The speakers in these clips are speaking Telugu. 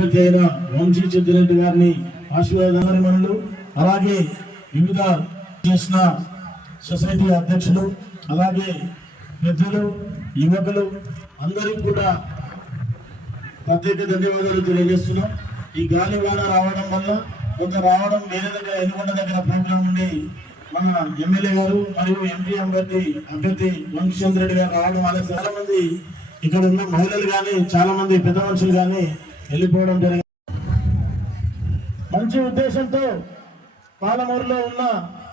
అభ్యర్థి అయిన వంశీ చెద్దిరెడ్డి గారిని ఆశీర్వాదమనులు, అలాగే వివిధ చేసిన సొసైటీ అధ్యక్షులు, అలాగే పెద్దలు, యువకులు అందరికీ కూడా ప్రత్యేక ధన్యవాదాలు తెలియజేస్తున్నాం. ఈ గాలి వాన రావడం వల్ల కొంత రావడం వేరే దగ్గర ఎన్నుకొండ దగ్గర ప్రోగ్రాం ఉండి మన ఎమ్మెల్యే గారు మరియు ఎంపీ అభ్యర్థి వంశీచంద్ర రెడ్డి గారు రావడం వల్ల చాలా మంది ఇక్కడ ఉన్న మహిళలు కానీ చాలా మంది పెద్ద మనుషులు కానీ వెళ్ళిపోవడం జరిగింది. మంచి ఉద్దేశంతో పాలమూరులో ఉన్న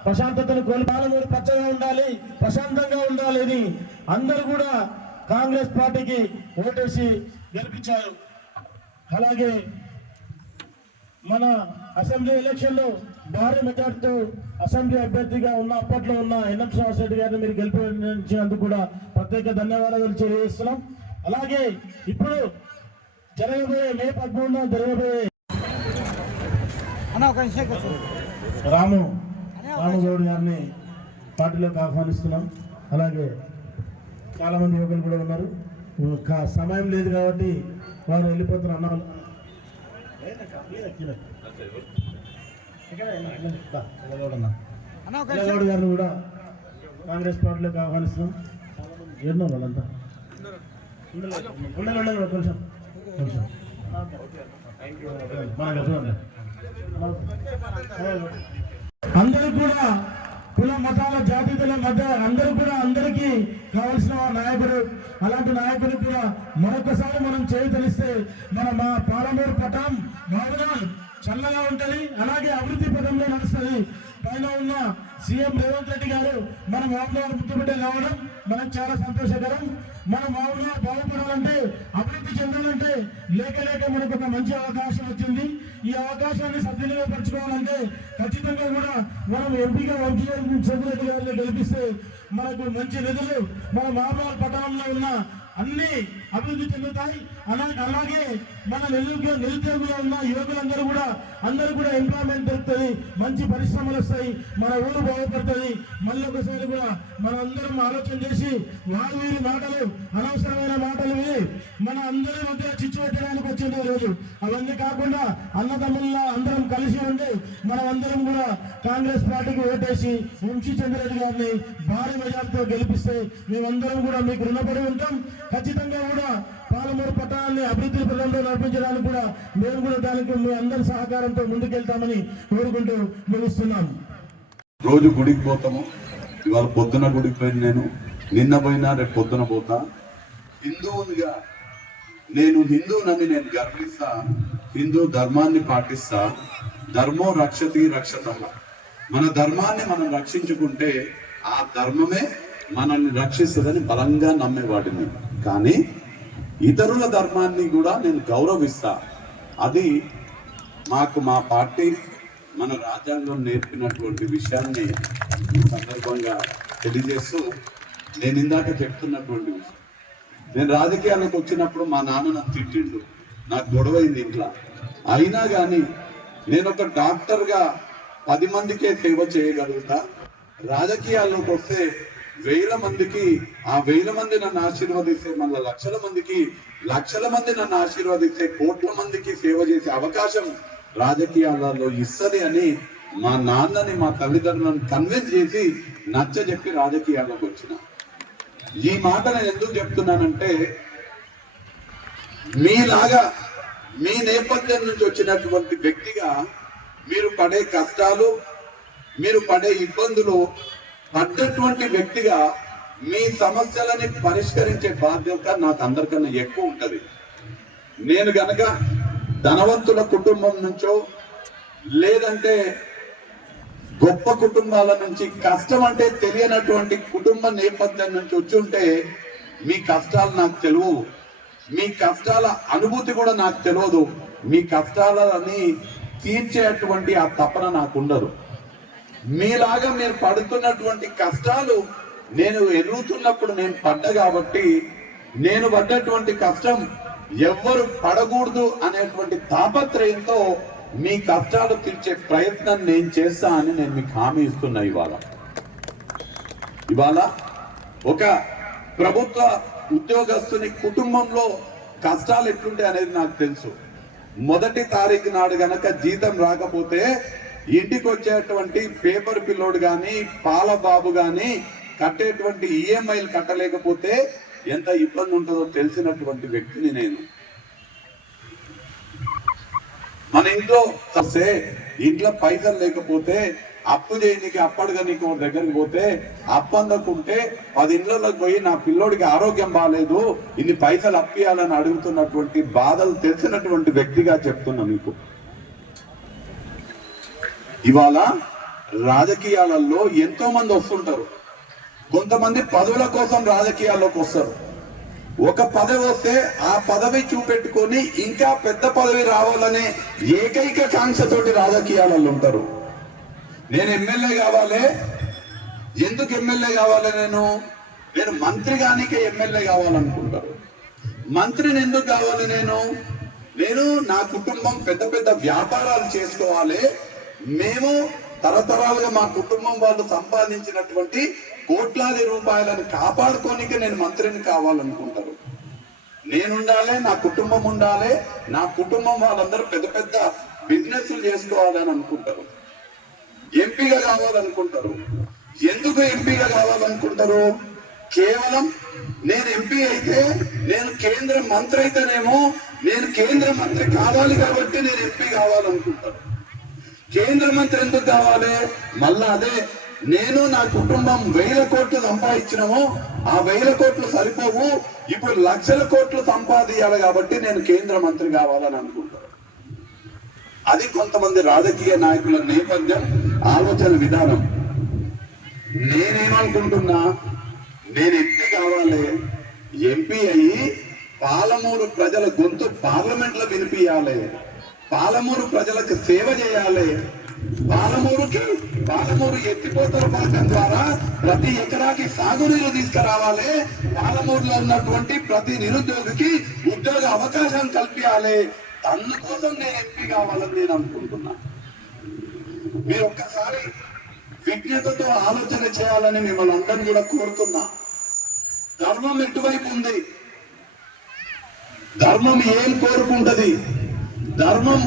ప్రశాంతతను పాలమూరు పచ్చగా ఉండాలి, ప్రశాంతంగా ఉండాలి అని అందరూ కూడా కాంగ్రెస్ పార్టీకి ఓటేసి గెలిపించారు. అలాగే మన అసెంబ్లీ ఎలక్షన్ లో భారీ మెజార్టీతో అసెంబ్లీ అభ్యర్థిగా ఉన్న అప్పట్లో ఉన్న ఎన్ఎం శ్రీనివాస్ రెడ్డి గారిని మీరు గెలిపించినందుకు కూడా ప్రత్యేక ధన్యవాదాలు తెలియజేస్తున్నాం. అలాగే ఇప్పుడు జరగబోయే మే 13న జరగబోయే రాముగౌడ్ గారిని పార్టీలోకి ఆహ్వానిస్తున్నాం. అలాగే చాలా మంది యువకులు కూడా ఉన్నారు. సమయం లేదు కాబట్టి వారు వెళ్ళిపోతున్నారు. అన్న గారిని కూడా కాంగ్రెస్ పార్టీలోకి ఆహ్వానిస్తున్నాం. ఎన్నో వాళ్ళంతా కొంచెం అందరూ కూడా కుల మతాల జాతీయుల మధ్య అందరూ కూడా అందరికీ కావలసిన నాయకుడు. అలాంటి నాయకుడికి కూడా మరొకసారి మనం చేయుతనిస్తే మా పాలమూరు పట్టణం బాగుగా చల్లగా ఉంటది, అలాగే అభివృద్ధి పదంలో నడుస్తుంది. పైన ఉన్న సీఎం రేవంత్ రెడ్డి గారు మన మామూలు ముద్దుబిడ్డ కావడం మనకు చాలా సంతోషకరం. మన మామూలుగా బాగుపడాలంటే అభివృద్ధి చెందాలంటే లేక మనకు ఒక మంచి అవకాశం వచ్చింది. ఈ అవకాశాన్ని సద్వినియోగపరచుకోవాలంటే ఖచ్చితంగా కూడా మనం ఎంపీగా వంశీచంద్రెడ్డి గారిని గెలిపిస్తే మనకు మంచి నిధులు మన మామూలు పట్టణంలో ఉన్న అన్ని అభివృద్ధి చెందుతాయి. అలాగే మన నిరుద్యోగులు ఉన్న యువకులందరూ కూడా ఎంప్లాయ్మెంట్ దొరుకుతుంది, మంచి పరిశ్రమలు వస్తాయి, మన ఊరు బాగుపడుతుంది. మళ్ళీ ఒకసారి కూడా మనందరం ఆలోచన చేసి వీరి మాటలు అనవసరమైన మాటలు విని మన అందరి మధ్య చిచ్చు పెట్టడానికి వచ్చిందో రోజు అవన్నీ కాకుండా అన్నదమ్ముల్లా అందరం కలిసి ఉండి మనమందరం కూడా కాంగ్రెస్ పార్టీకి ఓటేసి వంశీచంద్రెడ్డి గారిని భారీ మెజార్టీతో గెలిపిస్తే మేమందరం కూడా మీకు రుణపడి ఉంటాం. ఖచ్చితంగా కూడా పాలమూరు పట్టణాన్ని అభివృద్ధి పథంలో నడిపించడానికి కూడా మేము కూడా దానికి మీ అందరి సహకారంతో ముందుకెళ్తామని కోరుకుంటూ ముగిస్తున్నాం. రోజు గుడికి పోతాము. ఇవాళ పొద్దున గుడికి పోయిన నేను, నిన్న పోయినా రేపు పొద్దున పోతా. హిందువునిగా నేను నేను గర్విస్తా, హిందూ ధర్మాన్ని పాటిస్తా. ధర్మో రక్షతి రక్షత. మన ధర్మాన్ని మనం రక్షించుకుంటే ఆ ధర్మమే మనల్ని రక్షిస్తుందని బలంగా నమ్మేవాడిని. కానీ ఇతరుల ధర్మాన్ని కూడా నేను గౌరవిస్తా. అది మాకు మా పార్టీ మన రాజ్యాంగం నేర్పినటువంటి విషయాన్ని ఈ సందర్భంగా తెలియజేస్తూ నేను ఇందాక చెప్తున్నటువంటి విషయం, నేను రాజకీయాలకు వచ్చినప్పుడు మా నాన్న నన్ను తిట్టిండు, నాకు గొడవైంది ఇంట్లో. అయినా కానీ నేను ఒక డాక్టర్గా 10 మందికే సేవ చేయగలుగుతా. రాజకీయాల్లోకి వస్తే 1000 మందికి, ఆ 1000 మంది నన్ను ఆశీర్వదిస్తే మళ్ళీ లక్షల మంది నన్ను ఆశీర్వదిస్తే కోట్ల మందికి సేవ చేసే అవకాశం రాజకీయాలలో ఇస్తుంది అని మా నాన్నని, మా తల్లిదండ్రులను కన్విన్స్ చేసి నచ్చజెప్పి రాజకీయాల్లోకి వచ్చిన. ఈ మాట నేను ఎందుకు చెప్తున్నానంటే, మీలాగా మీ నేపథ్యం నుంచి వచ్చినటువంటి వ్యక్తిగా మీరు పడే కష్టాలు, మీరు పడే ఇబ్బందులు పడ్డటువంటి వ్యక్తిగా మీ సమస్యలని పరిష్కరించే బాధ్యత నాకు అందరికన్నా ఎక్కువ ఉంటది. నేను గనక ధనవంతుల కుటుంబం నుంచో లేదంటే గొప్ప కుటుంబాల నుంచి, కష్టం అంటే తెలియనటువంటి కుటుంబ నేపథ్యం నుంచి వచ్చి ఉంటే మీ కష్టాలు నాకు తెలియవు, మీ కష్టాల అనుభూతి కూడా నాకు తెలియదు, మీ కష్టాలని తీర్చేటువంటి ఆ తపన నాకు ఉండదు. మీలాగా మీరు పడుతున్నటువంటి కష్టాలు నేను ఎదుగుతున్నప్పుడు నేను పడ్డా కాబట్టి నేను పడ్డటువంటి కష్టం ఎవ్వరు పడకూడదు అనేటువంటి తాపత్రయంతో మీ కష్టాలు తీర్చే ప్రయత్నం నేను చేస్తా అని నేను మీకు హామీ ఇస్తున్నా. ఇవాళ ఒక ప్రభుత్వ ఉద్యోగస్తుని కుటుంబంలో కష్టాలు ఎట్లుంటాయి అనేది నాకు తెలుసు. మొదటి తారీఖు నాడు గనక జీతం రాకపోతే ఇంటికి వచ్చేటువంటి పేపర్ పిల్లోడు గాని పాల బాబు గాని కట్టేటువంటి ఈఎంఐలు కట్టలేకపోతే ఎంత ఇబ్బంది ఉంటుందో తెలిసినటువంటి వ్యక్తిని నేను. మన ఇంట్లో వస్తే ఇంట్లో పైసలు లేకపోతే అప్పు చేయనికి అప్పడుగా నీకు దగ్గరికి పోతే అప్పు అందకుంటే 10 ఇళ్లలోకి పోయి నా పిల్లోడికి ఆరోగ్యం బాగాలేదు ఇన్ని పైసలు అప్పియాలని అడుగుతున్నటువంటి బాధలు తెలిసినటువంటి వ్యక్తిగా చెప్తున్నా మీకు. ఇవాళ రాజకీయాలలో ఎంతో మంది వస్తుంటారు. కొంతమంది పదవుల కోసం రాజకీయాల్లోకి వస్తారు. ఒక పదవి వస్తే ఆ పదవి చూపెట్టుకొని ఇంకా పెద్ద పదవి రావాలనే ఏకైక కాంక్షతోటి రాజకీయాలలో ఉంటారు. నేను ఎమ్మెల్యే కావాలి. ఎందుకు ఎమ్మెల్యే కావాలి? నేను మంత్రి గానికే ఎమ్మెల్యే కావాలనుకుంటారు. మంత్రిని ఎందుకు కావాలి? నేను నా కుటుంబం పెద్ద పెద్ద వ్యాపారాలు చేసుకోవాలి. మేము తరతరాలుగా మా కుటుంబం వాళ్ళు సంపాదించినటువంటి కోట్లాది రూపాయలను కాపాడుకోనికే నేను మంత్రిని కావాలనుకుంటారు. నేనుండాలి, నా కుటుంబం ఉండాలి, నా కుటుంబం వాళ్ళందరూ పెద్ద పెద్ద బిజినెస్లు చేసుకోవాలని అనుకుంటారు. ఎంపీగా కావాలనుకుంటారు. ఎందుకు ఎంపీగా కావాలనుకుంటారు? కేవలం నేను ఎంపీ అయితే నేను కేంద్ర మంత్రి అయితేనేమో నేను కేంద్ర మంత్రి కావాలి కాబట్టి నేను ఎంపీ కావాలనుకుంటారు. కేంద్ర మంత్రి ఎందుకు కావాలి? మళ్ళా అదే నేను నా కుటుంబం 1000 కోట్లు సంపాదించినాము, ఆ 1000 కోట్లు సరిపోవు, ఇప్పుడు లక్షల కోట్లు సంపాదించాలి కాబట్టి నేను కేంద్ర మంత్రి కావాలని అనుకుంటారు. అది కొంతమంది రాజకీయ నాయకుల నేపథ్యం, ఆలోచన విధానం. నేనేమనుకుంటున్నా, నేను ఎంపీ కావాలి. ఎంపీ అయ్యి పాలమూరు ప్రజల గొంతు పార్లమెంట్ లో వినిపించాలి. పాలమూరు ప్రజలకు సేవ చేయాలి. పాలమూరు ఎత్తిపోతల పథకం ద్వారా ప్రతి ఎకరాకి సాగునీరు తీసుకురావాలి. పాలమూరులో ఉన్నటువంటి ప్రతి నిరుద్యోగికి ఉద్యోగ అవకాశం కల్పించాలి. అందుకోసం నేను ఎంపీ కావాలని నేను అనుకుంటున్నా. మీరు ఒక్కసారి విజ్ఞతతో ఆలోచన చేయాలని మిమ్మల్ని అందరినీ కూడా కోరుతున్నా. ధర్మం ఎటువైపు ఉంది? ధర్మం ఏం కోరుకుంటది? ధర్మం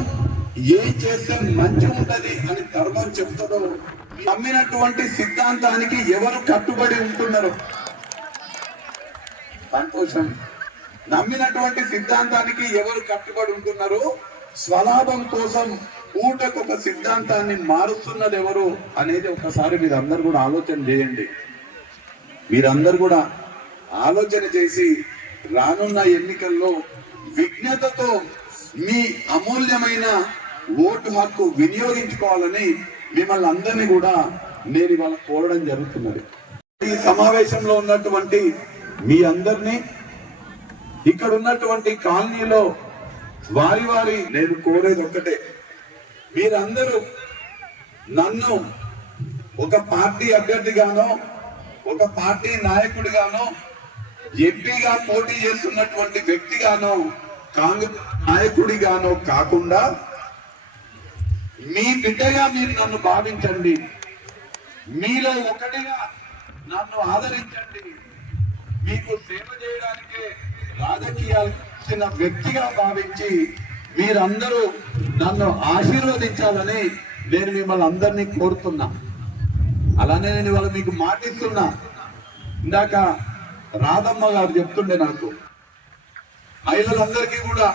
ఏం చేస్తే మంచి ఉంటది అని ధర్మం చెప్తుందో, నమ్మినటువంటి సిద్ధాంతానికి ఎవరు కట్టుబడి ఉంటున్నారు? సంతోషం. నమ్మినటువంటి సిద్ధాంతానికి ఎవరు కట్టుబడి ఉంటున్నారు? స్వలాభం కోసం పూటకు ఒక సిద్ధాంతాన్ని మారుస్తున్నది ఎవరు అనేది ఒకసారి మీరందరూ కూడా ఆలోచన చేయండి. మీరందరూ కూడా ఆలోచన చేసి రానున్న ఎన్నికల్లో విజ్ఞతతో మీ అమూల్యమైన ఓటు హక్కు వినియోగించుకోవాలని మిమ్మల్ని అందరినీ కూడా నేను ఇవాళ కోరడం జరుగుతున్నది. ఈ సమావేశంలో ఉన్నటువంటి మీ అందరినీ, ఇక్కడ ఉన్నటువంటి కాలనీలో వారి నేను కోరేది ఒక్కటే, మీరందరూ నన్ను ఒక పార్టీ అభ్యర్థిగానో ఒక పార్టీ నాయకుడిగానో ఎంపీగా పోటీ చేస్తున్నటువంటి వ్యక్తిగానో కాంగ్రెస్ నాయకుడిగానో కాకుండా మీ బిడ్డగా మీరు నన్ను భావించండి. మీలో ఒకటిగా నన్ను ఆదరించండి. మీకు సేవ చేయడానికే రాజకీయాలు చేసిన వ్యక్తిగా భావించి మీరందరూ నన్ను ఆశీర్వదించాలని నేను మిమ్మల్ని అందరినీ కోరుతున్నా. అలానే నేను ఇవాళ మీకు మాటిస్తున్నా. ఇందాక రాధమ్మ గారు చెప్తుండే, నాకు మహిళలందరికీ కూడా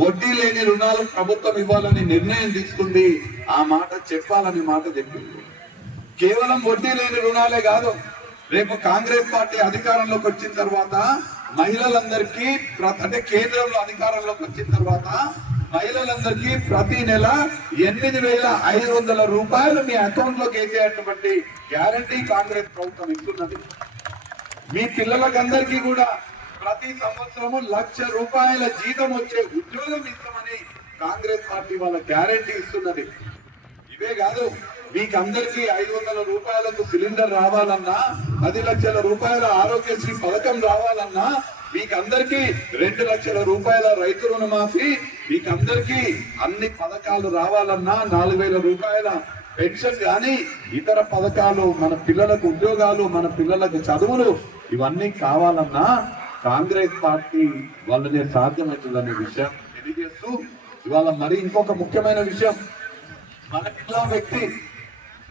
వడ్డీ లేని రుణాలు ప్రభుత్వం ఇవ్వాలని నిర్ణయం తీసుకుంది. ఆ మాట చెప్పాలని మాట చెప్పింది. కేవలం వడ్డీ లేని రుణాలే కాదు, రేపు కాంగ్రెస్ పార్టీ అధికారంలోకి వచ్చిన తర్వాత మహిళలందరికీ, అంటే కేంద్రంలో అధికారంలోకి వచ్చిన తర్వాత మహిళలందరికీ ప్రతి నెల 8,500 రూపాయలు మీ అకౌంట్ లోకి వేసేటువంటి గ్యారంటీ కాంగ్రెస్ ప్రభుత్వం ఇస్తున్నది. మీ పిల్లలకందరికీ కూడా ప్రతి సంవత్సరము 1,00,000 రూపాయల జీతం వచ్చే ఉద్యోగం ఇస్తామని కాంగ్రెస్ పార్టీ వాళ్ళ గ్యారంటీ ఇస్తున్నది. ఇవే కాదు, మీకు అందరికీ 500 రూపాయలకు సిలిండర్ రావాలన్నా, 10 లక్షల రూపాయల ఆరోగ్యశ్రీ పథకం రావాలన్నా, మీకు అందరికీ 2 లక్షల రూపాయల రైతు రుణమాఫీ, మీకు అందరికీ అన్ని పథకాలు రావాలన్నా, 4,000 రూపాయల పెన్షన్ కానీ ఇతర పథకాలు, మన పిల్లలకు ఉద్యోగాలు, మన పిల్లలకు చదువులు, ఇవన్నీ కావాలన్నా కాంగ్రెస్ పార్టీ వాళ్ళనే సాధ్యమవుతుందనే విషయం తెలియజేస్తూ ఇవాళ మరి ఇంకొక ముఖ్యమైన విషయం, మన జిల్లా వ్యక్తి,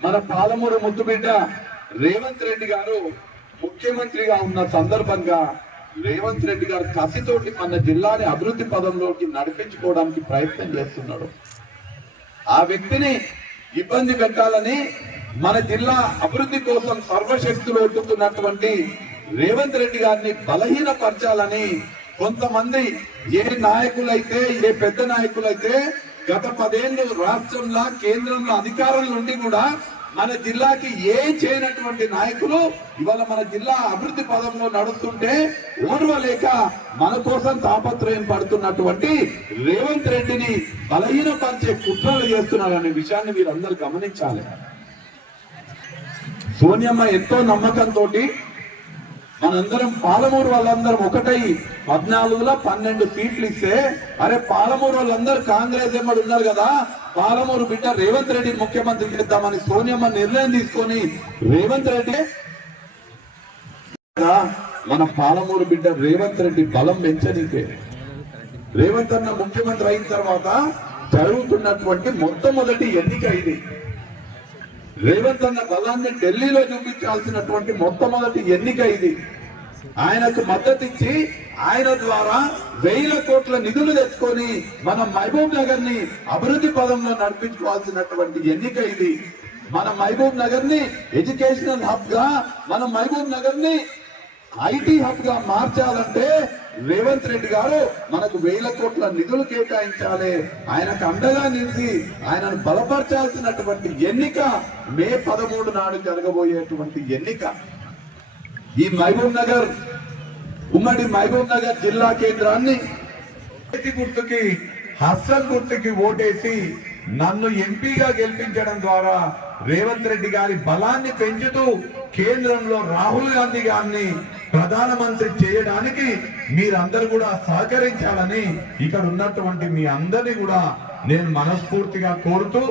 మన పాలమూరు ముద్దుబిడ్డ రేవంత్ రెడ్డి గారు ముఖ్యమంత్రిగా ఉన్న సందర్భంగా రేవంత్ రెడ్డి గారు కసితోటి మన జిల్లాని అభివృద్ధి పదంలోకి నడిపించుకోవడానికి ప్రయత్నం చేస్తున్నాడు. ఆ వ్యక్తిని ఇబ్బంది పెట్టాలని మన జిల్లా అభివృద్ధి కోసం సర్వశక్తులు ఒడ్డుతున్నటువంటి రేవంత్ రెడ్డి గారిని బలహీనపరచాలని కొంతమంది ఏ నాయకులైతే, ఏ పెద్ద నాయకులైతే గత 10 ఏళ్ళు రాష్ట్రంలో కేంద్రంలో అధికారంలో ఉండి కూడా మన జిల్లాకి చేయనటువంటి నాయకులు ఇవాళ మన జిల్లా అభివృద్ధి పదంలో నడుస్తుంటే ఓర్వలేక మన కోసం తాపత్రయం పడుతున్నటువంటి రేవంత్ రెడ్డిని బలహీనపరిచే కుట్రలు చేస్తున్నారనే విషయాన్ని మీరందరూ గమనించాలి. సోనియమ్మ ఎంతో నమ్మకంతో మనందరం పాలమూరు వాళ్ళందరం ఒకటై 14లో 12 సీట్లు ఇస్తే, అరే పాలమూరు వాళ్ళందరూ కాంగ్రెస్ ఎమ్మడి ఉన్నారు కదా, పాలమూరు బిడ్డ రేవంత్ రెడ్డి ముఖ్యమంత్రి చేద్దామని సోనియమ్మ నిర్ణయం తీసుకొని రేవంత్ రెడ్డి మన పాలమూరు బిడ్డ రేవంత్ రెడ్డి బలం పెంచనీకే. రేవంత్ అన్న ముఖ్యమంత్రి అయిన తర్వాత జరుగుతున్నటువంటి మొట్టమొదటి ఎన్నిక ఇది. రేవంత్ అన్న బలాన్ని ఢిల్లీలో చూపించాల్సినటువంటి మొట్టమొదటి ఎన్నిక ఇది. ఆయనకు మద్దతు ఇచ్చి ఆయన ద్వారా 1000 కోట్ల నిధులు తెచ్చుకొని మనం మహబూబ్ నగర్ ని అభివృద్ధి పదంలో నడిపించుకోవాల్సినటువంటి ఎన్నిక ఇది. మన మహబూబ్ నగర్ ని ఎడ్యుకేషనల్ హబ్ గా, మన మహబూబ్ నగర్ ని ఐటీ హబ్ గా మార్చాలంటే రేవంత్ రెడ్డి గారు మనకు 1000 కోట్ల నిధులు కేటాయించాలి. ఆయనకు అండగా నిలిచి ఆయనను బలపరచాల్సినటువంటి ఎన్నిక మే 13 నాడు జరగబోయేటువంటి ఎన్నిక. ఈ మహబూబ్ నగర్, ఉమ్మడి మహబూబ్ నగర్ జిల్లా కేంద్రాన్ని గుర్తుకి, హస్సన్ గుర్తుకి ఓటేసి నన్ను ఎంపీగా గెలిపించడం ద్వారా రేవంత్ రెడ్డి గారి బలాన్ని పెంచుతూ కేంద్రంలో రాహుల్ గాంధీ గారిని ప్రధానమంత్రి చేయడానికి మీరందరూ కూడా సహకరించాలని ఇక్కడ ఉన్నటువంటి మీ అందరినీ కూడా నేను మనస్ఫూర్తిగా కోరుతూ,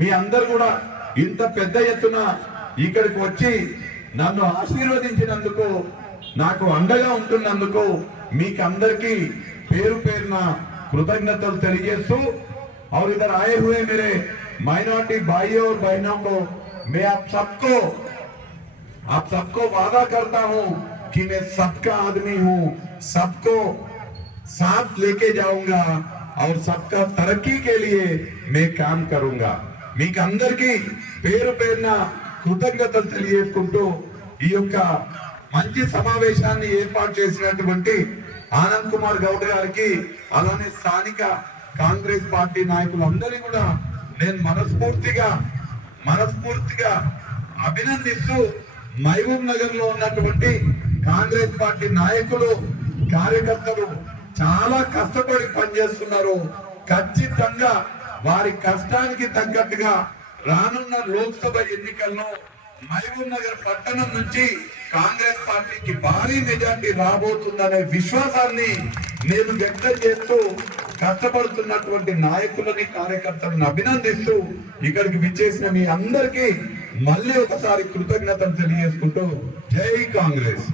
మీ అందరు కూడా ఇంత పెద్ద ఎత్తున ఇక్కడికి వచ్చి నన్ను ఆశీర్వదించినందుకు, నాకు అండగా ఉంటున్నందుకు మీకందరికీ పేరు పేరున कृतज्ञतలు తెలియజేస్తూ, और इधर आए हुए मेरे माइनॉरिटी भाइयों और बहनों को मैं आप सबको वादा करता हूं कि मैं सबका आदमी हूं, सबको साथ लेके जाऊंगा और सबका तरक्की के लिए मैं काम करूंगा. మీకు అందరికీ పేరు పేరున కృతజ్ఞతలు తెలియజేసుకుంటూ ఈ యొక్క మంచి సమావేశాన్ని ఏర్పాటు చేసినటువంటి ఆనంద్ కుమార్ గౌడ్ గారికి, అలానే స్థానిక కాంగ్రెస్ పార్టీ నాయకులందరినీ కూడా నేను మనస్ఫూర్తిగా అభినందిస్తూ, మహబూబ్ నగర్ లో ఉన్నటువంటి కాంగ్రెస్ పార్టీ నాయకులు, కార్యకర్తలు చాలా కష్టపడి పనిచేస్తున్నారు. ఖచ్చితంగా వారి కష్టానికి తగ్గట్టుగా రానున్న లోక్సభ ఎన్నికల్లో మహబూబ్ నగర్ పట్టణం నుంచి కాంగ్రెస్ పార్టీకి భారీ మెజార్టీ రాబోతుందనే విశ్వాసాన్ని నేను వ్యక్తం చేస్తూ, కష్టపడుతున్నటువంటి నాయకులని, కార్యకర్తలను అభినందిస్తూ ఇక్కడికి విచ్చేసిన మీ అందరికీ మళ్ళీ ఒకసారి కృతజ్ఞతలు తెలియజేసుకుంటూ జై కాంగ్రెస్.